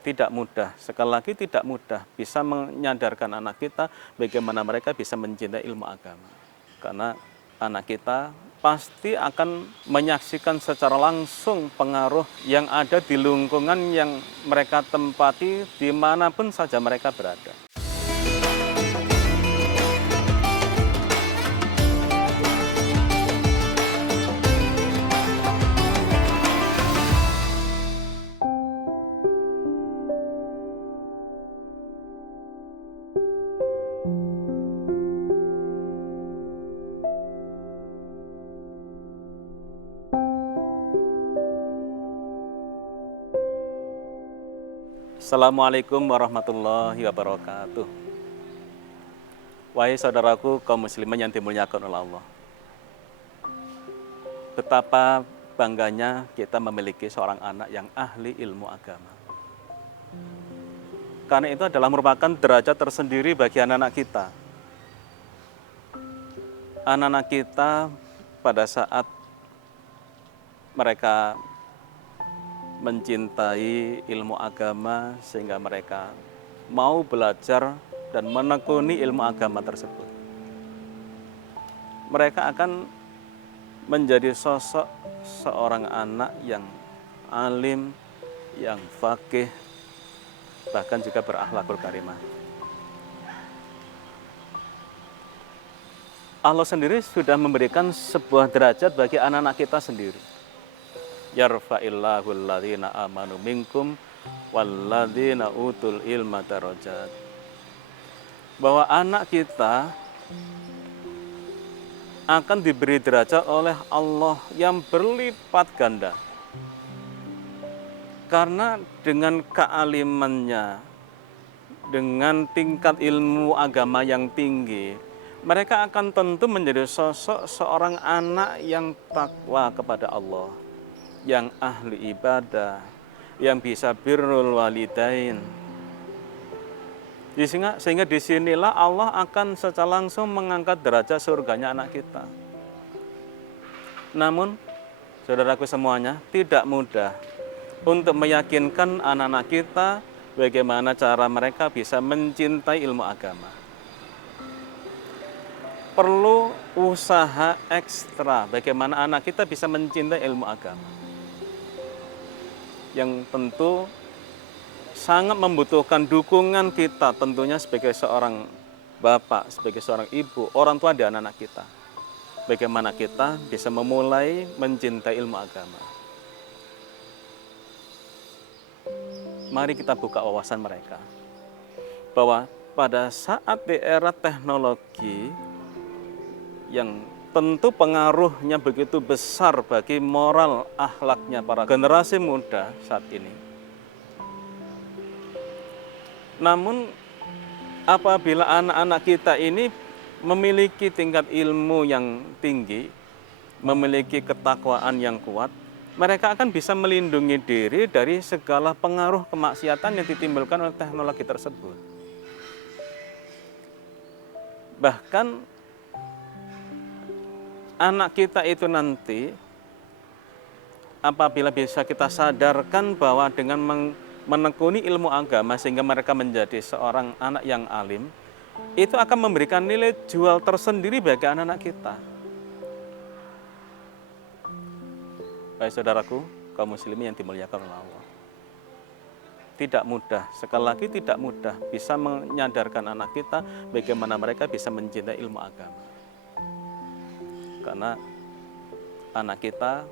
Tidak mudah, sekali lagi tidak mudah bisa menyadarkan anak kita bagaimana mereka bisa mencintai ilmu agama. Karena anak kita pasti akan menyaksikan secara langsung pengaruh yang ada di lingkungan yang mereka tempati dimanapun saja mereka berada. Assalamualaikum warahmatullahi wabarakatuh. Wahai saudaraku kaum muslimin yang dimuliakan oleh Allah. Betapa bangganya kita memiliki seorang anak yang ahli ilmu agama. Karena itu adalah merupakan derajat tersendiri bagi anak-anak kita. Anak-anak kita pada saat mereka mencintai ilmu agama sehingga mereka mau belajar dan menekuni ilmu agama tersebut. Mereka akan menjadi sosok seorang anak yang alim, yang faqih, bahkan juga berakhlakul karimah. Allah sendiri sudah memberikan sebuah derajat bagi anak-anak kita sendiri. Yarfa'illahu alladhina amanu minkum walladhina utul ilma darajat. Bahwa anak kita akan diberi derajat oleh Allah yang berlipat ganda. Karena dengan kealimannya, dengan tingkat ilmu agama yang tinggi, mereka akan tentu menjadi sosok seorang anak yang takwa kepada Allah, yang ahli ibadah, yang bisa birrul walidain. Sehingga disinilah Allah akan secara langsung mengangkat derajat surganya anak kita. Namun, saudaraku semuanya, tidak mudah untuk meyakinkan anak-anak kita bagaimana cara mereka bisa mencintai ilmu agama. Perlu usaha ekstra bagaimana anak kita bisa mencintai ilmu agama. Yang tentu sangat membutuhkan dukungan kita tentunya sebagai seorang bapak, sebagai seorang ibu, orang tua di anak-anak kita. Bagaimana kita bisa memulai mencintai ilmu agama. Mari kita buka wawasan mereka. Bahwa pada saat di era teknologi yang tentu pengaruhnya begitu besar bagi moral akhlaknya para generasi muda saat ini. Namun apabila anak-anak kita ini memiliki tingkat ilmu yang tinggi, memiliki ketakwaan yang kuat, mereka akan bisa melindungi diri dari segala pengaruh kemaksiatan yang ditimbulkan oleh teknologi tersebut. Bahkan anak kita itu nanti apabila bisa kita sadarkan bahwa dengan menekuni ilmu agama sehingga mereka menjadi seorang anak yang alim, itu akan memberikan nilai jual tersendiri bagi anak-anak kita. Baik saudaraku, kaum muslimin yang dimuliakan oleh Allah. Tidak mudah, sekali lagi tidak mudah bisa menyadarkan anak kita bagaimana mereka bisa mencintai ilmu agama. Karena anak kita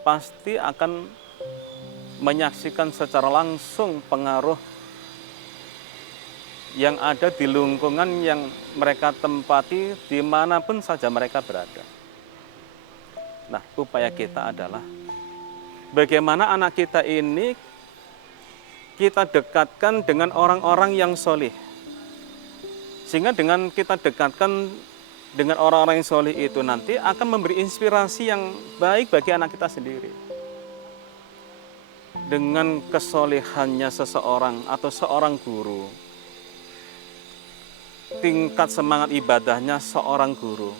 pasti akan menyaksikan secara langsung pengaruh yang ada di lingkungan yang mereka tempati dimanapun saja mereka berada. Nah, upaya kita adalah bagaimana anak kita ini kita dekatkan dengan orang-orang yang solih. Sehingga dengan kita dekatkan dengan orang-orang yang solih itu nanti akan memberi inspirasi yang baik bagi anak kita sendiri. Dengan kesolihannya seseorang atau seorang guru, tingkat semangat ibadahnya seorang guru,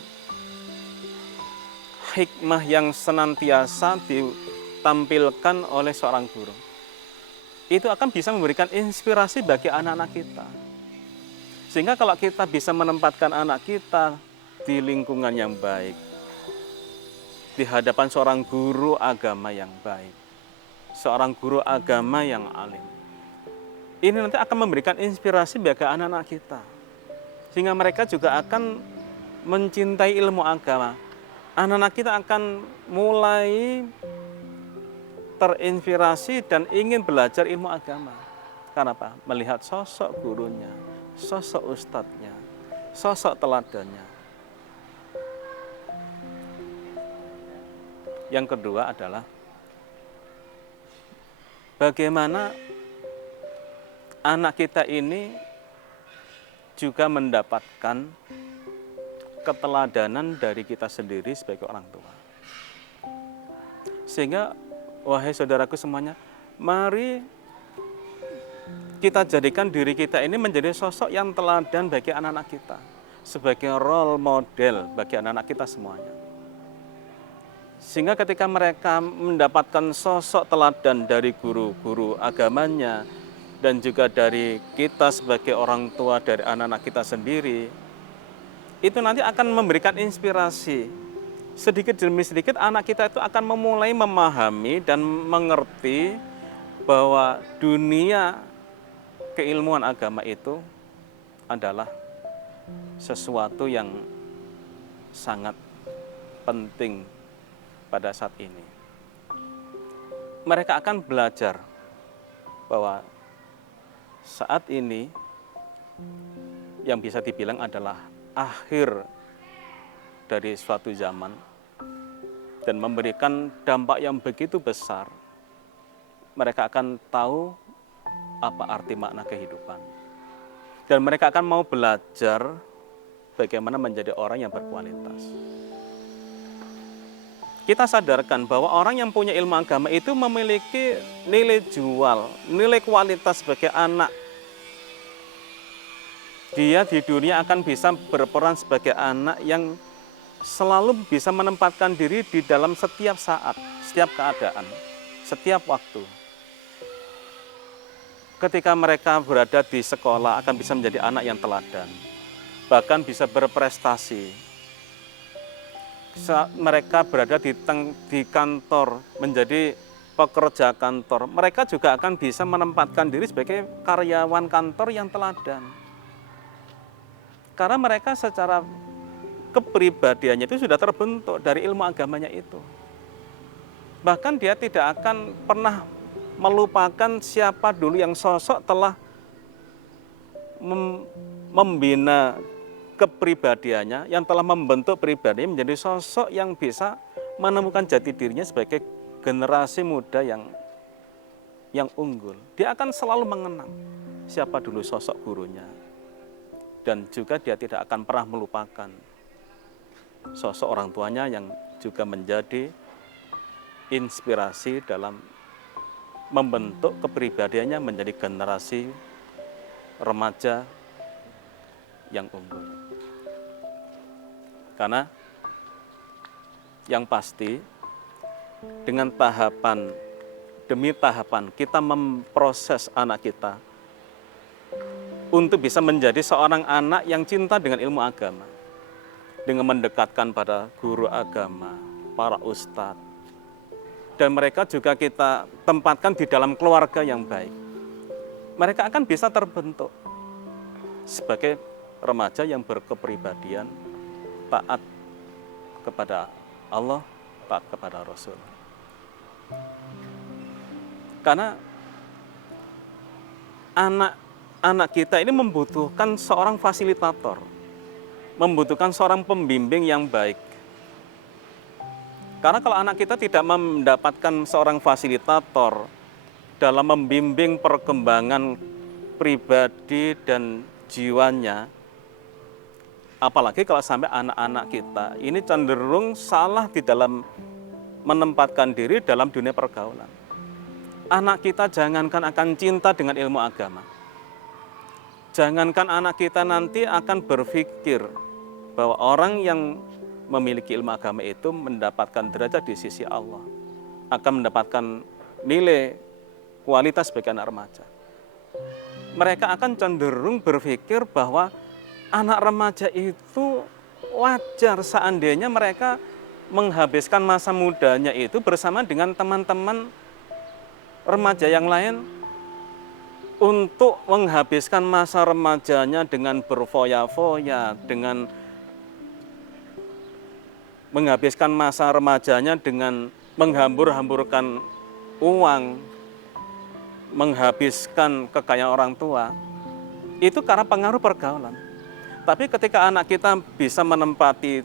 hikmah yang senantiasa ditampilkan oleh seorang guru, itu akan bisa memberikan inspirasi bagi anak-anak kita. Sehingga kalau kita bisa menempatkan anak kita di lingkungan yang baik, di hadapan seorang guru agama yang baik, seorang guru agama yang alim, ini nanti akan memberikan inspirasi bagi anak-anak kita. Sehingga mereka juga akan mencintai ilmu agama. Anak-anak kita akan mulai terinspirasi dan ingin belajar ilmu agama. Karena apa? Melihat sosok gurunya, sosok ustadznya, sosok teladannya. Yang kedua adalah bagaimana anak kita ini juga mendapatkan keteladanan dari kita sendiri sebagai orang tua. Sehingga, wahai saudaraku semuanya, mari kita jadikan diri kita ini menjadi sosok yang teladan bagi anak-anak kita. Sebagai role model bagi anak-anak kita semuanya. Sehingga ketika mereka mendapatkan sosok teladan dari guru-guru agamanya, dan juga dari kita sebagai orang tua dari anak-anak kita sendiri, itu nanti akan memberikan inspirasi. Sedikit demi sedikit anak kita itu akan memulai memahami dan mengerti bahwa dunia keilmuan agama itu adalah sesuatu yang sangat penting pada saat ini. Mereka akan belajar bahwa saat ini yang bisa dibilang adalah akhir dari suatu zaman dan memberikan dampak yang begitu besar. Mereka akan tahu apa arti makna kehidupan. Dan mereka akan mau belajar bagaimana menjadi orang yang berkualitas. Kita sadarkan bahwa orang yang punya ilmu agama itu memiliki nilai jual, nilai kualitas sebagai anak. Dia di dunia akan bisa berperan sebagai anak yang selalu bisa menempatkan diri di dalam setiap saat, setiap keadaan, setiap waktu. Ketika mereka berada di sekolah akan bisa menjadi anak yang teladan, bahkan bisa berprestasi. Saat mereka berada di kantor, menjadi pekerja kantor, mereka juga akan bisa menempatkan diri sebagai karyawan kantor yang teladan. Karena mereka secara kepribadiannya itu sudah terbentuk dari ilmu agamanya itu. Bahkan dia tidak akan pernah melupakan siapa dulu yang sosok telah membina kepribadiannya, yang telah membentuk pribadinya menjadi sosok yang bisa menemukan jati dirinya sebagai generasi muda yang unggul. Dia akan selalu mengenang siapa dulu sosok gurunya. Dan juga dia tidak akan pernah melupakan sosok orang tuanya yang juga menjadi inspirasi dalam membentuk kepribadiannya menjadi generasi remaja yang unggul. Karena yang pasti dengan tahapan demi tahapan kita memproses anak kita untuk bisa menjadi seorang anak yang cinta dengan ilmu agama. Dengan mendekatkan pada guru agama, para ustadz. Dan mereka juga kita tempatkan di dalam keluarga yang baik. Mereka akan bisa terbentuk sebagai remaja yang berkepribadian, taat kepada Allah, taat kepada Rasul. Karena anak kita ini membutuhkan seorang fasilitator, membutuhkan seorang pembimbing yang baik. Karena kalau anak kita tidak mendapatkan seorang fasilitator dalam membimbing perkembangan pribadi dan jiwanya, apalagi kalau sampai anak-anak kita ini cenderung salah di dalam menempatkan diri dalam dunia pergaulan. Anak kita jangankan akan cinta dengan ilmu agama, jangankan anak kita nanti akan berpikir bahwa orang yang memiliki ilmu agama itu mendapatkan derajat di sisi Allah, akan mendapatkan nilai berkualitas bagi anak remaja. Mereka akan cenderung berpikir bahwa anak remaja itu wajar seandainya mereka menghabiskan masa mudanya itu bersama dengan teman-teman remaja yang lain untuk menghabiskan masa remajanya dengan berfoya-foya, dengan menghabiskan masa remajanya dengan menghambur-hamburkan uang, menghabiskan kekayaan orang tua. Itu karena pengaruh pergaulan. Tapi ketika anak kita bisa menempati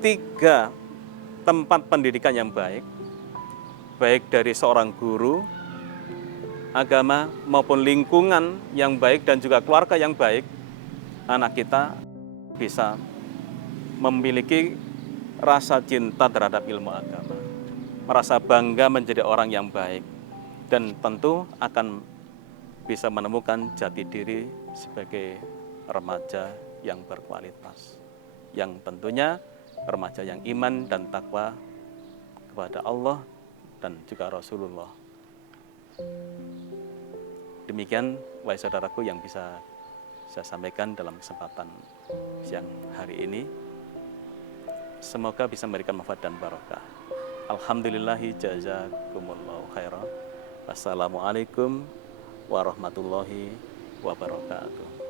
3 tempat pendidikan yang baik, baik dari seorang guru, agama, maupun lingkungan yang baik dan juga keluarga yang baik, anak kita bisa memiliki rasa cinta terhadap ilmu agama, merasa bangga menjadi orang yang baik, dan tentu akan bisa menemukan jati diri sebagai remaja yang berkualitas, yang tentunya remaja yang iman dan takwa kepada Allah dan juga Rasulullah. Demikian wahai saudaraku yang bisa saya sampaikan dalam kesempatan siang hari ini. Semoga bisa memberikan manfaat dan barokah. Alhamdulillahi jazakumullahu khairan. Wassalamualaikum warahmatullahi wabarakatuh.